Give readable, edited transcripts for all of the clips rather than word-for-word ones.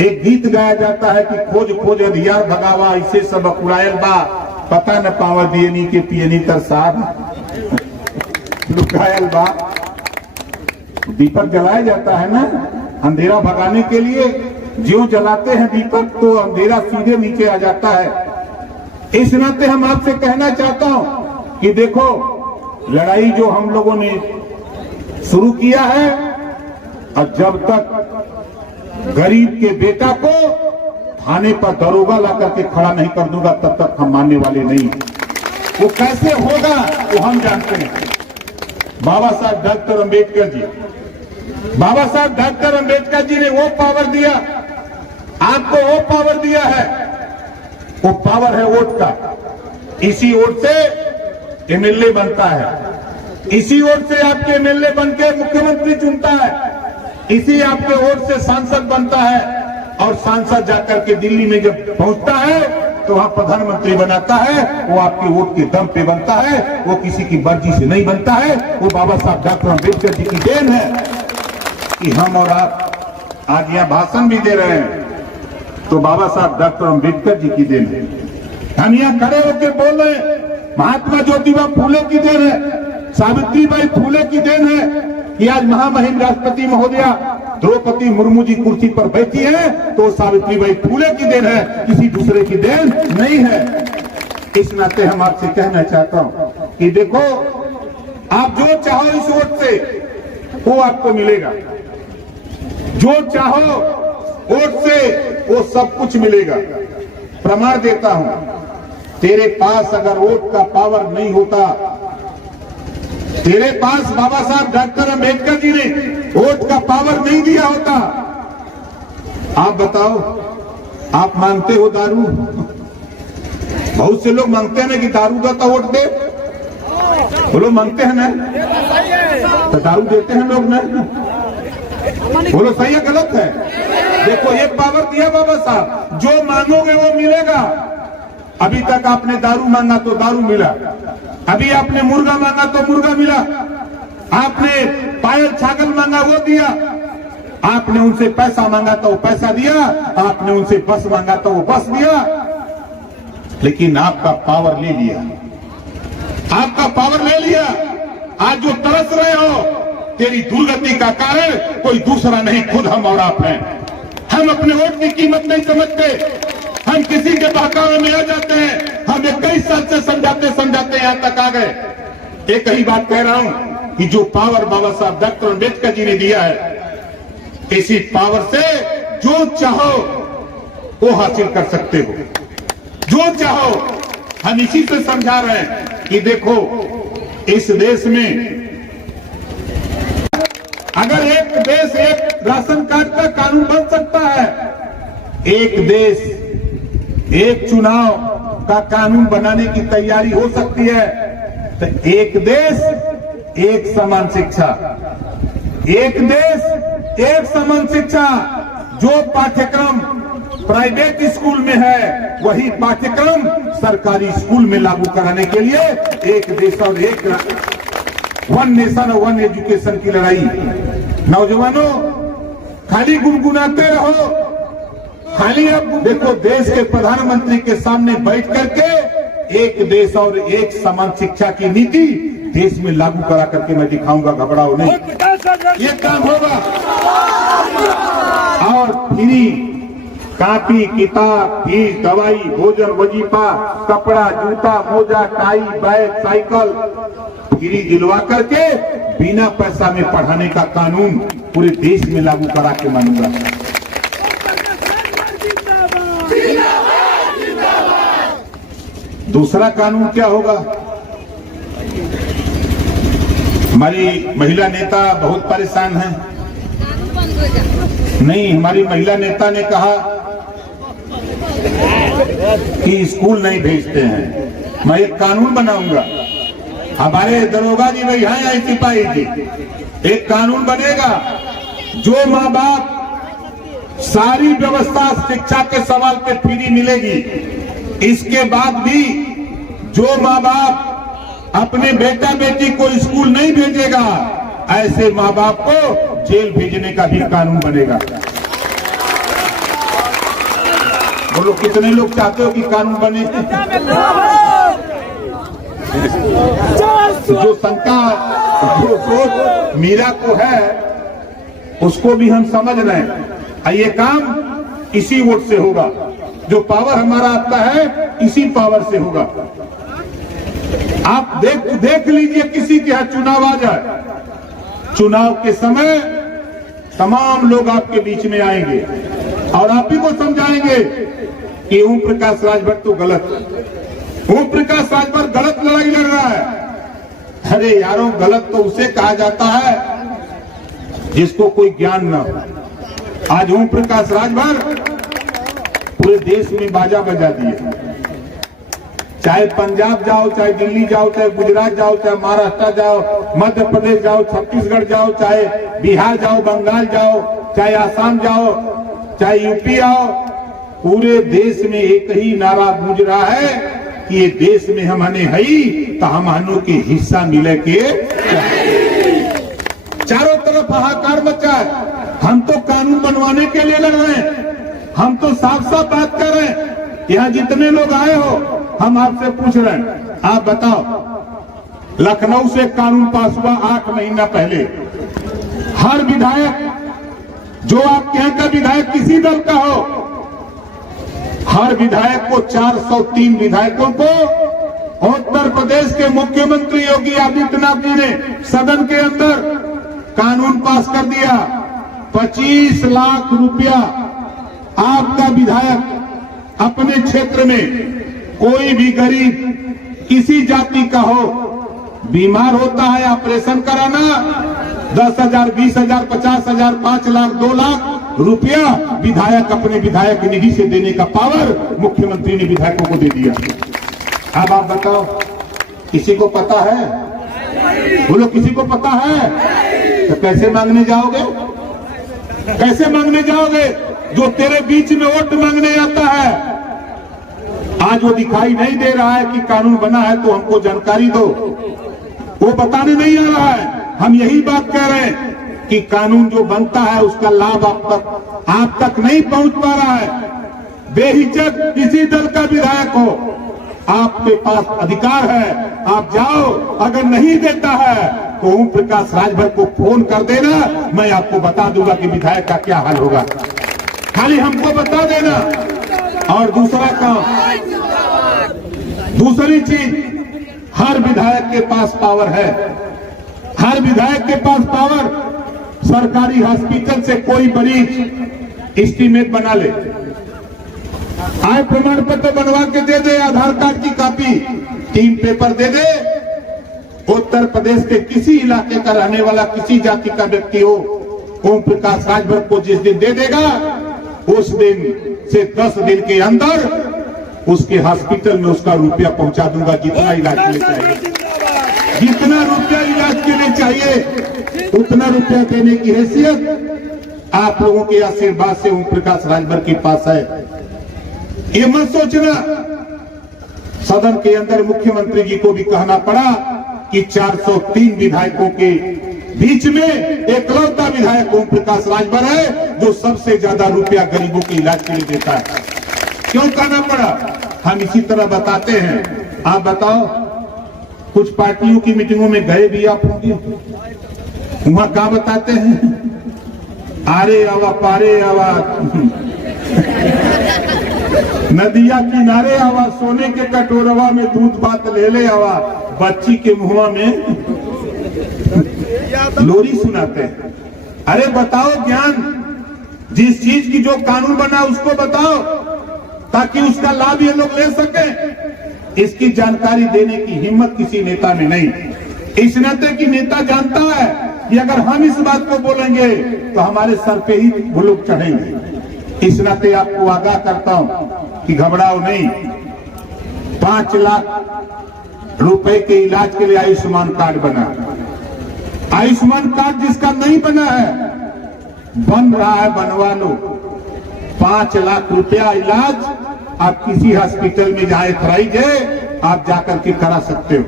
एक गीत गाया जाता है कि खोज खोज अधियार भगावा ऐसे सब अकुड़ायल बा पता न पावा दियनी के पियनी तरसाद लुकायल बा। दीपक जलाया जाता है ना अंधेरा भगाने के लिए, ज्यों जलाते हैं दीपक तो अंधेरा सीधे नीचे आ जाता है। इस नाते हम आपसे कहना चाहता हूं कि देखो लड़ाई जो हम लोगों ने शुरू किया है, और जब तक गरीब के बेटा को थाने पर दरोगा ला करके खड़ा नहीं कर दूंगा तब तक हम मानने वाले नहीं। वो कैसे होगा वो हम जानते हैं। बाबा साहब डॉक्टर अंबेडकर जी, बाबा साहब डॉक्टर अंबेडकर जी ने वो पावर दिया, आपको वो पावर दिया है, वो पावर है वोट का। इसी वोट से एमएलए बनता है, इसी वोट से आपके एमएलए बनकर मुख्यमंत्री चुनता है, इसी आपके वोट से सांसद बनता है, और सांसद जाकर के दिल्ली में जब पहुंचता है तो वहां प्रधानमंत्री बनाता है। वो आपके वोट के दम पे बनता है, वो किसी की मर्जी से नहीं बनता है। वो बाबा साहब डॉक्टर अंबेडकर जी की देन है कि हम और आप आज यहां भाषण भी दे रहे हैं, तो बाबा साहब डॉक्टर अंबेडकर जी की देन है। हम यहां खड़े होकर बोल रहे हैं, महात्मा ज्योतिबा फूले की देन है, सावित्रीबाई फूले की देन है कि आज महामहिम राष्ट्रपति महोदया द्रौपदी मुर्मू जी कुर्सी पर बैठी है, तो सावित्रीबाई फूले की देन है, किसी दूसरे की देन नहीं है। इस नाते हम आपसे कहना चाहता हूं कि देखो आप जो चाहो इस वोट से वो आपको मिलेगा, जो चाहो वोट से वो सब कुछ मिलेगा। प्रमाण देता हूं, तेरे पास अगर वोट का पावर नहीं होता, तेरे पास बाबा साहब डॉक्टर अंबेडकर जी ने वोट का पावर नहीं दिया होता, आप बताओ आप मांगते हो दारू? बहुत से लोग मांगते हैं ना कि दारू का तो वोट दे, वो लोग मांगते हैं ना, तो दारू देते हैं लोग ना, बोलो सही है गलत है? देखो ये पावर दिया बाबा साहब, जो मांगोगे वो मिलेगा। अभी तक आपने दारू मांगा तो दारू मिला, अभी आपने मुर्गा मांगा तो मुर्गा मिला, आपने पायल छागल मांगा वो दिया, आपने उनसे पैसा मांगा तो वो पैसा दिया, आपने उनसे बस मांगा तो वो बस दिया। लेकिन आपका पावर ले लिया, आपका पावर ले लिया। आज जो तरस रहे हो, तेरी दुर्गति का कारण कोई दूसरा नहीं, खुद हम और आप हैं। हम अपने वोट की कीमत नहीं समझते, हम किसी के बहकावे में आ जाते हैं। हम 21 साल से समझाते समझाते यहां तक आ गए। एक ही बात कह रहा हूं कि जो पावर बाबा साहब डॉक्टर अंबेडकर जी ने दिया है, इसी पावर से जो चाहो वो हासिल कर सकते हो, जो चाहो। हम इसी से समझा रहे हैं कि देखो इस देश में अगर एक देश एक राशन कार्ड का कानून बन सकता है, एक देश एक चुनाव का कानून बनाने की तैयारी हो सकती है, तो एक देश एक समान शिक्षा, एक देश एक समान शिक्षा। जो पाठ्यक्रम प्राइवेट स्कूल में है वही पाठ्यक्रम सरकारी स्कूल में लागू कराने के लिए एक देश और एक वन नेशन और वन एजुकेशन की लड़ाई। नौजवानों खाली गुनगुनाते रहो, खाली अब देखो देश के प्रधानमंत्री के सामने बैठ करके एक देश और एक समान शिक्षा की नीति देश में लागू करा करके मैं दिखाऊंगा, घबराओ नहीं, ये काम होगा। और फ्री कॉपी किताब फीस दवाई भोजन वजीफा कपड़ा जूता मोजा टाई बैग साइकिल फ्री दिलवा करके बिना पैसा में पढ़ाने का कानून पूरे देश में लागू करा के मानूंगा। दूसरा कानून क्या होगा? हमारी महिला नेता बहुत परेशान है। नहीं, हमारी महिला नेता ने कहा कि स्कूल नहीं भेजते हैं। मैं एक कानून बनाऊंगा, हमारे दरोगा जी भाई हैं, सिपाही जी, एक कानून बनेगा जो माँ बाप सारी व्यवस्था शिक्षा के सवाल पे फ्री मिलेगी। इसके बाद भी जो माँ बाप अपने बेटा बेटी को स्कूल नहीं भेजेगा, ऐसे माँ बाप को जेल भेजने का भी कानून बनेगा। बोलो कितने लोग चाहते हो कि कानून बने? जो शंका जो सोच मीरा को है उसको भी हम समझ रहे हैं। ये काम इसी वोट से होगा, जो पावर हमारा आता है इसी पावर से होगा। आप देख लीजिए, किसी के यहाँ चुनाव आ जाए, चुनाव के समय तमाम लोग आपके बीच में आएंगे और आप ही को समझाएंगे कि ओम प्रकाश राजभर तो गलत, ओम प्रकाश राजभर गलत लड़ाई लड़ रहा है। अरे यारों, गलत तो उसे कहा जाता है जिसको कोई ज्ञान न हो। आज ओम प्रकाश राजभर पूरे देश में बाजा बजा दिए, चाहे पंजाब जाओ, चाहे दिल्ली जाओ, चाहे गुजरात जाओ, चाहे महाराष्ट्र जाओ, मध्य प्रदेश जाओ, छत्तीसगढ़ जाओ, चाहे बिहार जाओ, बंगाल जाओ, चाहे आसाम जाओ, चाहे यूपी आओ, पूरे देश में एक ही नारा गूंज रहा है कि ये देश में हमने हई तो हमनो के हिस्सा मिले के। चारों तरफ हाहाकार मचा है। हम तो कानून बनवाने के लिए लड़ रहे हैं, हम तो साफ साफ बात कर रहे हैं। यहाँ जितने लोग आए हो, हम आपसे पूछ रहे हैं, आप बताओ, लखनऊ से कानून पास हुआ 8 महीना पहले। हर विधायक, जो आपके यहाँ का विधायक किसी दल का हो, हर विधायक को 403 विधायकों को उत्तर प्रदेश के मुख्यमंत्री योगी आदित्यनाथ जी ने सदन के अंदर कानून पास कर दिया। 25 लाख रुपया आपका विधायक अपने क्षेत्र में, कोई भी गरीब किसी जाति का हो, बीमार होता है, ऑपरेशन कराना, 10,000, 20,000, 50,000, 5 लाख, 2 लाख रुपया विधायक अपने विधायक निधि से देने का पावर मुख्यमंत्री ने विधायकों को दे दिया। अब आप बताओ, किसी को पता है? बोलो, किसी को पता है? तो कैसे मांगने जाओगे? कैसे मांगने जाओगे? जो तेरे बीच में वोट मांगने आता है, आज वो दिखाई नहीं दे रहा है कि कानून बना है तो हमको जानकारी दो, वो बताने नहीं आ रहा है। हम यही बात कह रहे हैं कि कानून जो बनता है उसका लाभ आप तक नहीं पहुंच पा रहा है। बेहिचक किसी दल का विधायक हो, आपके पास अधिकार है, आप जाओ। अगर नहीं देता है तो ओम प्रकाश राजभर को फोन कर देना, मैं आपको बता दूंगा कि विधायक का क्या हाल होगा। खाली हमको बता देना। और दूसरा काम, दूसरी चीज, हर विधायक के पास पावर है, हर विधायक के पास पावर। सरकारी हॉस्पिटल से कोई मरीज एस्टीमेट बना ले, आय प्रमाण पत्र बनवा के दे दे, आधार कार्ड की कॉपी, 3 पेपर दे दे। उत्तर प्रदेश के किसी इलाके का रहने वाला किसी जाति का व्यक्ति हो, ओम प्रकाश राजभर को जिस दिन दे देगा, उस दिन से 10 दिन के अंदर उसके हॉस्पिटल में उसका रुपया पहुंचा दूंगा, जितना इलाज के लिए चाहिए। जितना रुपया इलाज के लिए चाहिए उतना रुपया देने की हैसियत आप लोगों के आशीर्वाद से ओम प्रकाश राजभर के पास है। ये मत सोचना, सदन के अंदर मुख्यमंत्री जी को भी कहना पड़ा कि 403 विधायकों के बीच में एकलौता विधायक ओम प्रकाश राजभर है जो सबसे ज्यादा रुपया गरीबों के इलाज के लिए देता है। क्यों कहना पड़ा? हम इसी तरह बताते हैं। आप बताओ, कुछ पार्टियों की मीटिंगों में गए भी आप होंगे, वहां क्या बताते हैं? आरे आवा पारे आवा, नदिया किनारे आवा, सोने के कटोरवा में दूध भात ले ले आवा, बच्ची के मुंह में लोरी सुनाते हैं। अरे बताओ ज्ञान, जिस चीज की जो कानून बना उसको बताओ ताकि उसका लाभ ये लोग ले सके। इसकी जानकारी देने की हिम्मत किसी नेता में नहीं। इस नाते की नेता जानता है कि अगर हम इस बात को बोलेंगे तो हमारे सर पे ही वो लोग चढ़ेंगे। इस नाते आपको आगाह करता हूं कि घबराओ नहीं। 5 लाख रुपए के इलाज के लिए आयुष्मान कार्ड बना। आयुष्मान कार्ड जिसका नहीं बना है, बन रहा है, बनवा लो। 5 लाख रुपया इलाज आप किसी हॉस्पिटल में जाए एथराइज है, आप जाकर के करा सकते हो।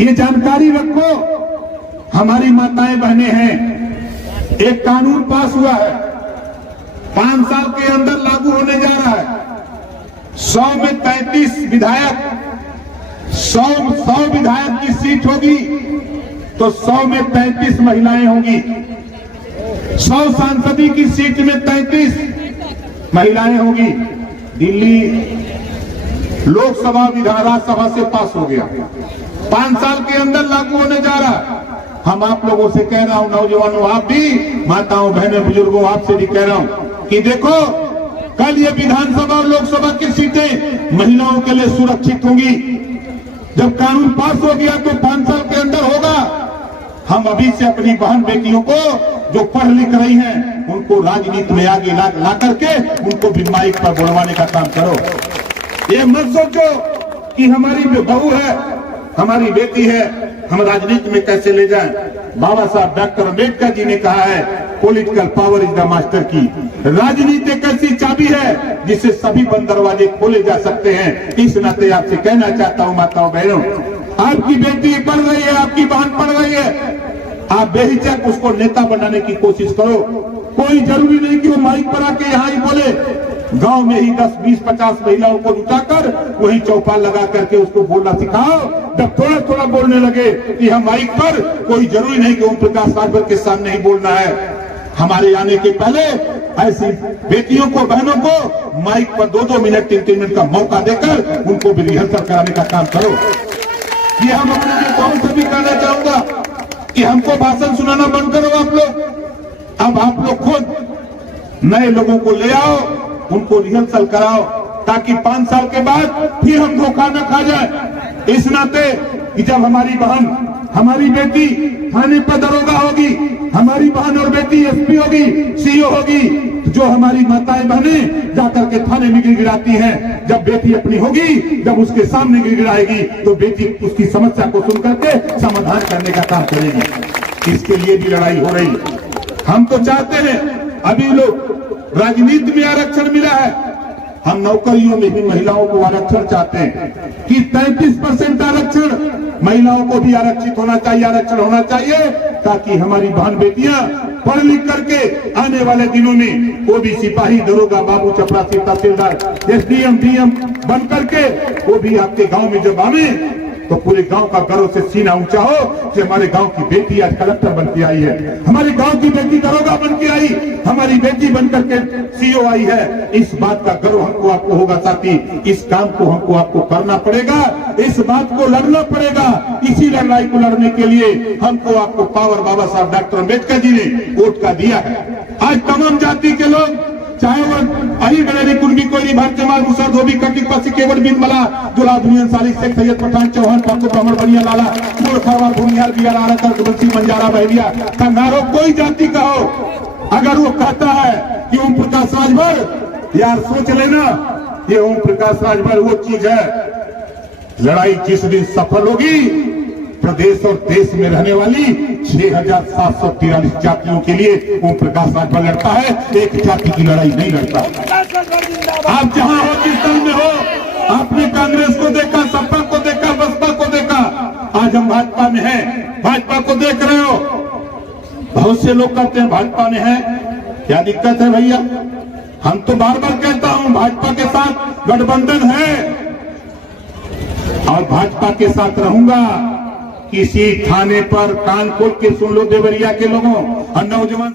ये जानकारी रखो। हमारी माताएं बहनें हैं, एक कानून पास हुआ है, 5 साल के अंदर लागू होने जा रहा है। 100 में 33 विधायक, 100 विधायक की सीट होगी तो 100 में 33 महिलाएं होंगी। 100 सांसदी की सीट में 33 महिलाएं होगी। दिल्ली लोकसभा विधान राज्यसभा से पास हो गया, 5 साल के अंदर लागू होने जा रहा। हम आप लोगों से कह रहा हूं, नौजवानों, आप भी, माताओं, बहनों, बुजुर्गों, आपसे भी कह रहा हूं कि देखो, कल ये विधानसभा और लोकसभा की सीटें महिलाओं के लिए सुरक्षित होंगी। जब कानून पास हो गया तो 5 साल के अंदर होगा। हम अभी से अपनी बहन बेटियों को जो पढ़ लिख रही हैं, उनको राजनीति में आगे ला करके उनको भी माइक पर बुलवाने का काम करो। ये मत सोचो कि हमारी बहू है, हमारी बेटी है, हम राजनीति में कैसे ले जाएं। बाबा साहब डॉक्टर अम्बेडकर जी ने कहा है, political power is the master की। राजनीति एक ऐसी चाबी है जिससे सभी बंद दरवाजे खोले जा सकते हैं। इस नाते आपसे कहना चाहता हूं, माताओं, बहनों, आपकी बेटी पढ़ रही है, आपकी बहन पढ़ रही है, आप बेहिचक उसको नेता बनाने की कोशिश करो। कोई जरूरी नहीं कि वो माइक पर आके यहाँ ही बोले। गांव में ही 10, 20, 50 महिलाओं को जुटाकर वही चौपाल लगा करके उसको बोलना सिखाओ। जब थोड़ा थोड़ा बोलने लगे कि हम माइक पर, कोई जरूरी नहीं कि ओम प्रकाश राजभर के सामने ही बोलना है। हमारे आने के पहले ऐसी बेटियों को, बहनों को माइक पर 2-2 मिनट, 3-3 मिनट का मौका देकर उनको भी रिहर्सल कराने का काम करो। ये हम अपने नेताओं से भी कहना चाहूंगा कि हमको भाषण सुनाना बंद करो आप लोग। अब आप लोग खुद नए लोगों को ले आओ, उनको रिहर्सल कराओ, ताकि 5 साल के बाद फिर हम धोखा न खा जाए। इस नाते कि जब हमारी बहन, हमारी बेटी थाने पर दरोगा होगी, हमारी बहन और बेटी एसपी होगी, सीओ होगी, जो हमारी माताएं बहनें जाकर के थाने में गिड़गिड़ाती हैं, जब बेटी अपनी होगी, जब उसके सामने गिड़गिड़ाएगी तो बेटी उसकी समस्या को सुन करके समाधान करने का काम करेगी। इसके लिए भी लड़ाई हो रही। हम तो चाहते हैं, अभी लोग राजनीति में आरक्षण मिला है, हम नौकरियों में भी महिलाओं को आरक्षण चाहते हैं कि 33% आरक्षण महिलाओं को भी आरक्षित होना चाहिए, आरक्षण होना चाहिए, ताकि हमारी बहन बेटियां पढ़ लिख करके आने वाले दिनों में वो भी सिपाही, दरोगा, बाबू, चपरासी, तहसीलदार, एसडीएम, डीएम बन करके वो भी आपके गांव में जब आवे तो पूरे गांव का गर्व से सीना ऊंचा हो कि हमारे गांव की बेटी आज कलेक्टर बन के आई है, हमारे गांव की बेटी दरोगा बन के आई, हमारी बेटी बनकर के सीओ आई है। इस बात का गर्व हमको आपको होगा साथी। इस काम को हमको आपको करना पड़ेगा, इस बात को लड़ना पड़ेगा। इसी लड़ाई को लड़ने के लिए हमको आपको पावर बाबा साहब डॉक्टर अम्बेडकर जी ने वोट का दिया है। आज तमाम जाति के लोग, चाहे वो अली गलेरी, कुर्मी, कोयरी, भारतीय माल, मुसर, धोबी, कटिक, पासी, केवल, बिन, मला, दुला, दुनिया, सालिक, शेख, सैयद, पठान, चौहान, पाको, ब्राह्मण, बनिया, लाला, मूल, खरवाल, भूमिहार, बिया, लारा, कर, बंसी, बंजारा, बहरिया, कंगारो, कोई जाति का हो, अगर वो कहता है कि ओम प्रकाश राजभर, यार सोच लेना, ये ओम प्रकाश राजभर वो चीज है। लड़ाई जिस दिन सफल होगी, प्रदेश और देश में रहने वाली 6,743 जातियों के लिए ओम प्रकाश राजभर लड़ता है, एक जाति की लड़ाई नहीं लड़ता। आप जहां हो, जिस दल में हो, आपने कांग्रेस को देखा, सपा को देखा, बसपा को देखा, आज हम भाजपा में हैं, भाजपा को देख रहे हो। बहुत से लोग कहते हैं भाजपा में है, क्या दिक्कत है भैया? हम तो बार बार कहता हूं, भाजपा के साथ गठबंधन है और भाजपा के साथ रहूंगा। किसी थाने पर कान खोल के सुन लो देवरिया के लोगों और नौजवान।